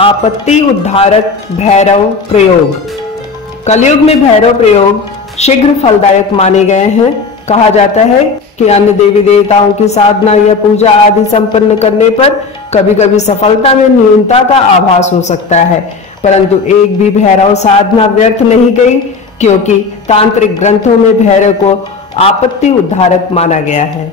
आपत्ति उद्धारक भैरव प्रयोग। कलयुग में भैरव प्रयोग शीघ्र फलदायक माने गए हैं। कहा जाता है कि अन्य देवी देवताओं की साधना या पूजा आदि संपन्न करने पर कभी कभी सफलता में न्यूनता का आभास हो सकता है, परंतु एक भी भैरव साधना व्यर्थ नहीं गई, क्योंकि तांत्रिक ग्रंथों में भैरव को आपत्ति उद्धारक माना गया है।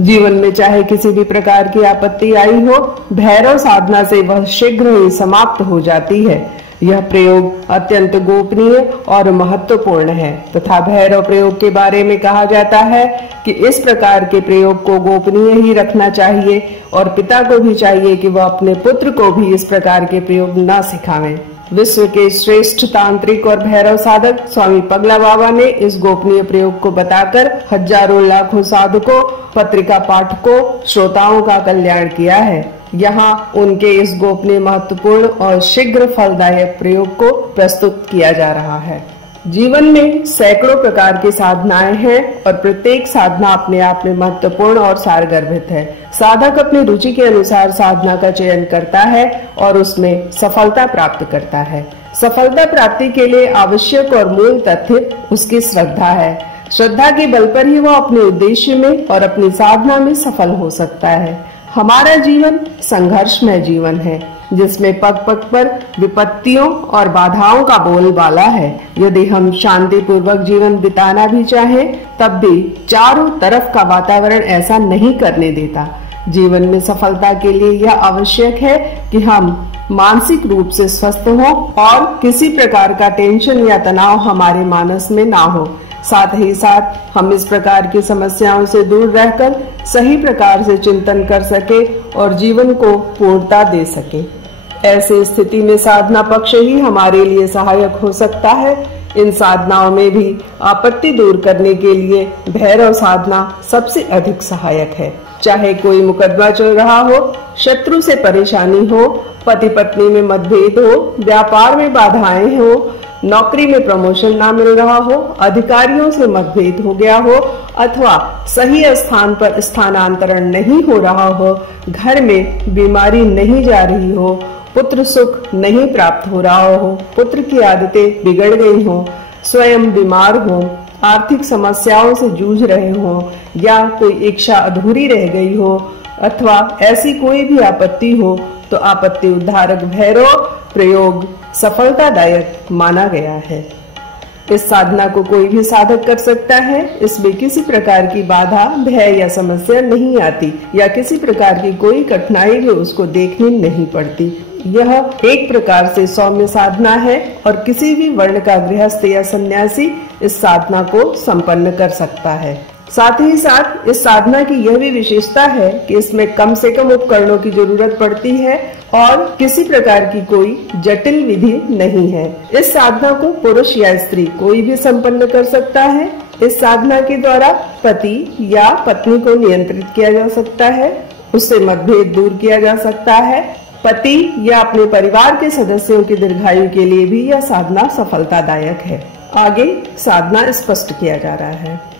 जीवन में चाहे किसी भी प्रकार की आपत्ति आई हो, भैरव साधना से वह शीघ्र ही समाप्त हो जाती है। यह प्रयोग अत्यंत गोपनीय और महत्वपूर्ण है तथा भैरव प्रयोग के बारे में कहा जाता है कि इस प्रकार के प्रयोग को गोपनीय ही रखना चाहिए और पिता को भी चाहिए कि वह अपने पुत्र को भी इस प्रकार के प्रयोग न सिखावें। विश्व के श्रेष्ठ तांत्रिक और भैरव साधक स्वामी पगला बाबा ने इस गोपनीय प्रयोग को बताकर हजारों लाखों साधकों, पत्रिका पाठकों, श्रोताओं का कल्याण किया है। यहाँ उनके इस गोपनीय, महत्वपूर्ण और शीघ्र फलदायक प्रयोग को प्रस्तुत किया जा रहा है। जीवन में सैकड़ों प्रकार की साधनाएं हैं और प्रत्येक साधना अपने आप में महत्वपूर्ण और सारगर्भित है। साधक अपनी रुचि के अनुसार साधना का चयन करता है और उसमें सफलता प्राप्त करता है। सफलता प्राप्ति के लिए आवश्यक और मूल तथ्य उसकी श्रद्धा है। श्रद्धा के बल पर ही वह अपने उद्देश्य में और अपनी साधना में सफल हो सकता है। हमारा जीवन संघर्षमय जीवन है, जिसमें पग पग पर विपत्तियों और बाधाओं का बोलबाला है। यदि हम शांति पूर्वक जीवन बिताना भी चाहें, तब भी चारों तरफ का वातावरण ऐसा नहीं करने देता। जीवन में सफलता के लिए यह आवश्यक है कि हम मानसिक रूप से स्वस्थ हों और किसी प्रकार का टेंशन या तनाव हमारे मानस में ना हो। साथ ही साथ हम इस प्रकार की समस्याओं से दूर रहकर सही प्रकार से चिंतन कर सके और जीवन को पूर्णता दे सके। ऐसी स्थिति में साधना पक्ष ही हमारे लिए सहायक हो सकता है। इन साधनाओं में भी आपत्ति दूर करने के लिए भैरव साधना सबसे अधिक सहायक है। चाहे कोई मुकदमा चल रहा हो, शत्रु से परेशानी हो, पति पत्नी में मतभेद हो, व्यापार में बाधाएं हो, नौकरी में प्रमोशन ना मिल रहा हो, अधिकारियों से मतभेद हो गया हो अथवा सही स्थान पर स्थानांतरण नहीं हो रहा हो, घर में बीमारी नहीं जा रही हो, पुत्र सुख नहीं प्राप्त हो रहा हो, पुत्र की आदतें बिगड़ गई हो, स्वयं बीमार हो, आर्थिक समस्याओं से जूझ रहे हो या कोई इच्छा अधूरी रह गई हो अथवा ऐसी कोई भी आपत्ति हो, तो आपत्ति उद्धारक भैरव प्रयोग सफलतादायक माना गया है। इस साधना को कोई भी साधक कर सकता है। इसमें किसी प्रकार की बाधा, भय या समस्या नहीं आती या किसी प्रकार की कोई कठिनाई भी उसको देखनी नहीं पड़ती। यह एक प्रकार से सौम्य साधना है और किसी भी वर्ण का गृहस्थ या सन्यासी इस साधना को संपन्न कर सकता है। साथ ही साथ इस साधना की यह भी विशेषता है कि इसमें कम से कम उपकरणों की जरूरत पड़ती है और किसी प्रकार की कोई जटिल विधि नहीं है। इस साधना को पुरुष या स्त्री कोई भी संपन्न कर सकता है। इस साधना के द्वारा पति या पत्नी को नियंत्रित किया जा सकता है, उससे मतभेद दूर किया जा सकता है। पति या अपने परिवार के सदस्यों की दीर्घायु के लिए भी यह साधना सफलतादायक है। आगे साधना स्पष्ट किया जा रहा है।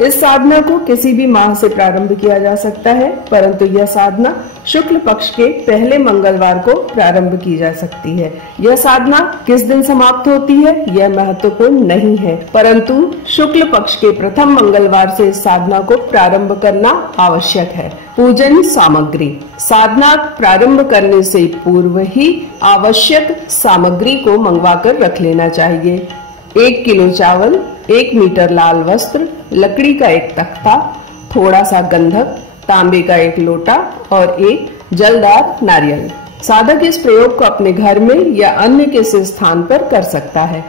इस साधना को किसी भी माह से प्रारंभ किया जा सकता है, परंतु यह साधना शुक्ल पक्ष के पहले मंगलवार को प्रारंभ की जा सकती है। यह साधना किस दिन समाप्त होती है यह महत्वपूर्ण नहीं है, परंतु शुक्ल पक्ष के प्रथम मंगलवार से इस साधना को प्रारंभ करना आवश्यक है। पूजन सामग्री। साधना प्रारंभ करने से पूर्व ही आवश्यक सामग्री को मंगवा कर रख लेना चाहिए। 1 किलो चावल, 1 मीटर लाल वस्त्र, लकड़ी का एक तख्ता, थोड़ा सा गंधक, तांबे का एक लोटा और एक जलदार नारियल। साधक इस प्रयोग को अपने घर में या अन्य किसी स्थान पर कर सकता है।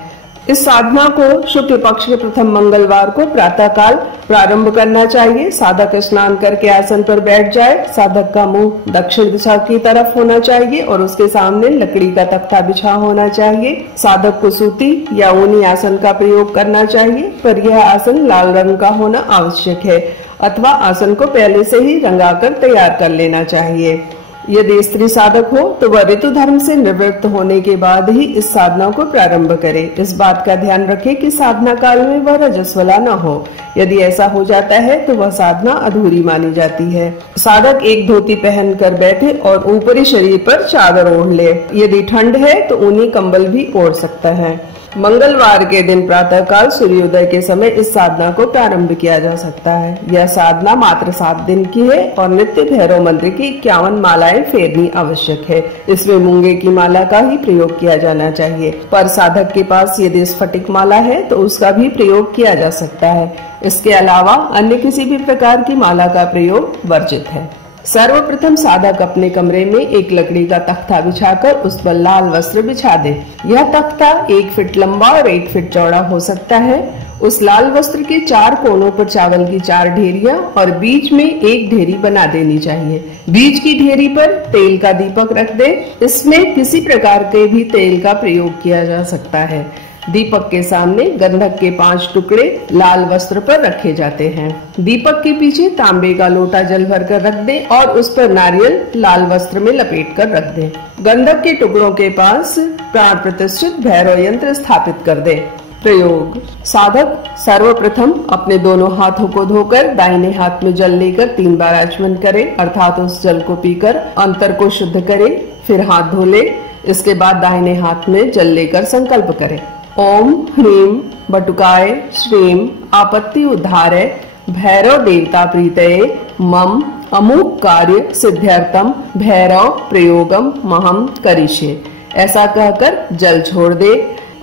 इस साधना को शुक्ल पक्ष के प्रथम मंगलवार को प्रातः काल प्रारंभ करना चाहिए। साधक स्नान करके आसन पर बैठ जाए। साधक का मुंह दक्षिण दिशा की तरफ होना चाहिए और उसके सामने लकड़ी का तख्ता बिछा होना चाहिए। साधक को सूती या ऊनी आसन का प्रयोग करना चाहिए, पर यह आसन लाल रंग का होना आवश्यक है अथवा आसन को पहले से ही रंगाकर तैयार कर लेना चाहिए। यदि स्त्री साधक हो तो वह ऋतु धर्म से निवृत्त होने के बाद ही इस साधना को प्रारंभ करे। इस बात का ध्यान रखे कि साधना काल में वह रजस्वला न हो। यदि ऐसा हो जाता है तो वह साधना अधूरी मानी जाती है। साधक एक धोती पहन कर बैठे और ऊपरी शरीर पर चादर ओढ़ ले। यदि ठंड है तो ऊनी कंबल भी ओढ़ सकता है। मंगलवार के दिन प्रातः काल सूर्योदय के समय इस साधना को प्रारंभ किया जा सकता है। यह साधना मात्र 7 दिन की है और नित्य भैरव मंत्र की 51 मालाएं फेरनी आवश्यक है। इसमें मूंगे की माला का ही प्रयोग किया जाना चाहिए, पर साधक के पास यदि स्फटिक माला है तो उसका भी प्रयोग किया जा सकता है। इसके अलावा अन्य किसी भी प्रकार की माला का प्रयोग वर्जित है। सर्वप्रथम साधक अपने कमरे में एक लकड़ी का तख्ता बिछाकर उस पर लाल वस्त्र बिछा दे। यह तख्ता 1 फीट लंबा और 1 फीट चौड़ा हो सकता है। उस लाल वस्त्र के 4 कोनों पर चावल की 4 ढेरियां और बीच में एक ढेरी बना देनी चाहिए। बीच की ढेरी पर तेल का दीपक रख दे। इसमें किसी प्रकार के भी तेल का प्रयोग किया जा सकता है। दीपक के सामने गंधक के 5 टुकड़े लाल वस्त्र पर रखे जाते हैं। दीपक के पीछे तांबे का लोटा जल भर कर रख दे और उस पर नारियल लाल वस्त्र में लपेट कर रख दे। गंधक के टुकड़ों के पास प्राण प्रतिष्ठित भैरव यंत्र स्थापित कर दे। प्रयोग: साधक सर्वप्रथम अपने दोनों हाथों को धोकर दाहिने हाथ में जल लेकर 3 बार आचमन करे, अर्थात उस जल को पीकर अंतर को शुद्ध करे। फिर हाथ धो ले। इसके बाद दाहिने हाथ में जल लेकर संकल्प करे। ओम ह्रीम बटुकाय श्रीम आपत्ति उद्धारय भैरव देवता प्रीतये मम अमुक कार्य सिद्ध्यर्थम भैरव प्रयोगम महम करिष्ये। ऐसा कहकर जल छोड़ दे।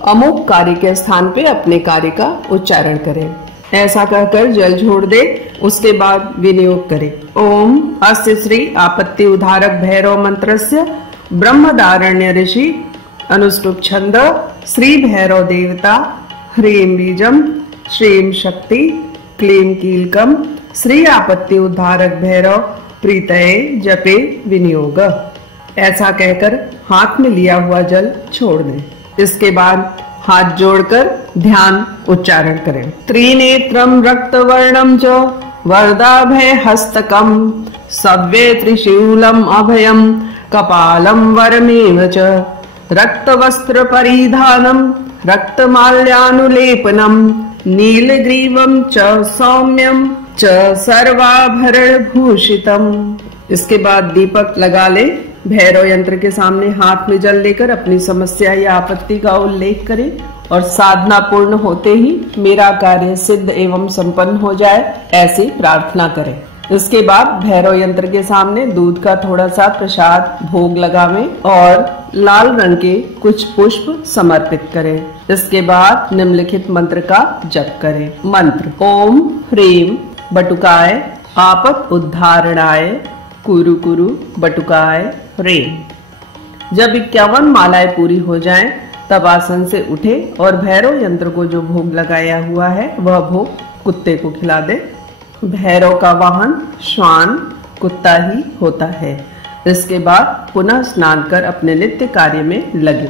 अमुक कार्य के स्थान पे अपने कार्य का उच्चारण करे। ऐसा कहकर जल छोड़ दे। उसके बाद विनियोग करे। ओम अस्य श्री आपत्ति उद्धारक भैरव मंत्रस्य ब्रह्मदारण्य ऋषि अनुष्टुप छंद श्री भैरव देवता ह्रीं बीजम श्रीं शक्ति क्लीं कीलकम श्री आपत्ति उद्धारक भैरव प्रीतये जपे विनियोग। ऐसा कहकर हाथ में लिया हुआ जल छोड़ दें। इसके बाद हाथ जोड़कर ध्यान उच्चारण करें। त्रिनेत्रम रक्तवर्णम च वरदाभय हस्तकम सव्ये त्रिशूलम अभयम कपालम वरमेव च रक्तवस्त्र परिधानम रक्तमाल्यानुलेपनम नीलग्रीवम च सौम्यम च सर्वाभरण भूषितम। इसके बाद दीपक लगा ले। भैरव यंत्र के सामने हाथ में जल लेकर अपनी समस्या या आपत्ति का उल्लेख करे और साधना पूर्ण होते ही मेरा कार्य सिद्ध एवं संपन्न हो जाए ऐसी प्रार्थना करें। इसके बाद भैरव यंत्र के सामने दूध का थोड़ा सा प्रसाद भोग लगावें और लाल रंग के कुछ पुष्प समर्पित करें। इसके बाद निम्नलिखित मंत्र का जप करें। मंत्र: ओम ह्रीं बटुकाय आपत उद्धारणाय कुरु कुरु बटुकाय ह्रीं। जब 51 मालाएं पूरी हो जाएं, तब आसन से उठे और भैरव यंत्र को जो भोग लगाया हुआ है वह भोग कुत्ते को खिला दे। भैरव का वाहन श्वान कुत्ता ही होता है। इसके बाद पुनः स्नान कर अपने नित्य कार्य में लगे।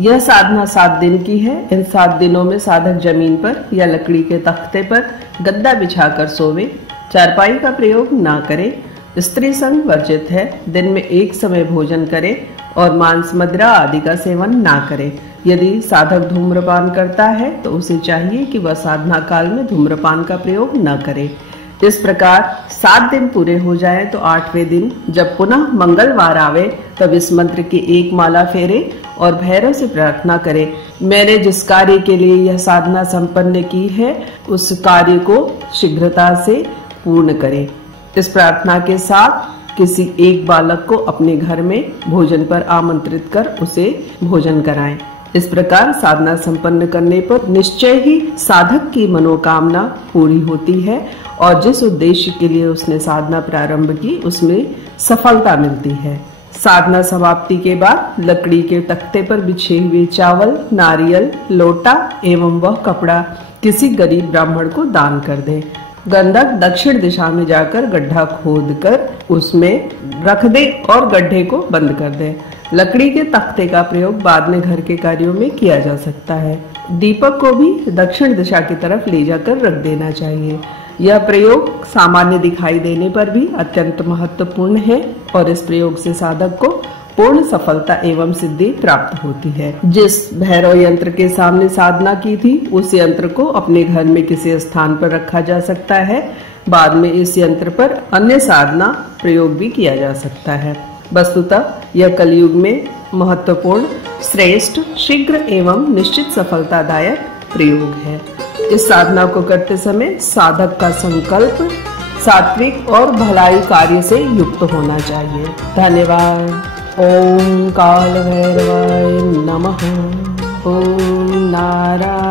यह साधना 7 दिन की है। इन 7 दिनों में साधक जमीन पर या लकड़ी के तख्ते पर गद्दा बिछाकर सोवे। चारपाई का प्रयोग ना करे। स्त्री संग वर्जित है। दिन में एक समय भोजन करे और मांस मदिरा आदि का सेवन ना करे। यदि साधक धूम्रपान करता है तो उसे चाहिए कि वह साधना काल में धूम्रपान का प्रयोग न करे। इस प्रकार 7 दिन पूरे हो जाए तो 8वें दिन जब पुनः मंगलवार आवे तब इस मंत्र की 1 माला फेरे और भैरव से प्रार्थना करे, मैंने जिस कार्य के लिए यह साधना संपन्न की है उस कार्य को शीघ्रता से पूर्ण करे। इस प्रार्थना के साथ किसी एक बालक को अपने घर में भोजन पर आमंत्रित कर उसे भोजन कराएं। इस प्रकार साधना संपन्न करने पर निश्चय ही साधक की मनोकामना पूरी होती है और जिस उद्देश्य के लिए उसने साधना प्रारंभ की उसमें सफलता मिलती है। साधना समाप्ति के बाद लकड़ी के तख्ते पर बिछे हुए चावल, नारियल, लोटा एवं वह कपड़ा किसी गरीब ब्राह्मण को दान कर दे। गंधक दक्षिण दिशा में जाकर गड्ढा खोदकर उसमें रख दे और गड्ढे को बंद कर दे। लकड़ी के तख्ते का प्रयोग बाद में घर के कार्यों में किया जा सकता है। दीपक को भी दक्षिण दिशा की तरफ ले जाकर रख देना चाहिए। यह प्रयोग सामान्य दिखाई देने पर भी अत्यंत महत्वपूर्ण है और इस प्रयोग से साधक को पूर्ण सफलता एवं सिद्धि प्राप्त होती है। जिस भैरव यंत्र के सामने साधना की थी उस यंत्र को अपने घर में किसी स्थान पर रखा जा सकता है। बाद में इस यंत्र पर अन्य साधना प्रयोग भी किया जा सकता है। वस्तुतः यह कलयुग में महत्वपूर्ण, श्रेष्ठ, शीघ्र एवं निश्चित सफलतादायक प्रयोग है। इस साधना को करते समय साधक का संकल्प सात्विक और भलाई कार्य से युक्त होना चाहिए। धन्यवाद। ओम काल भैरवाय नमः। ओम नारायण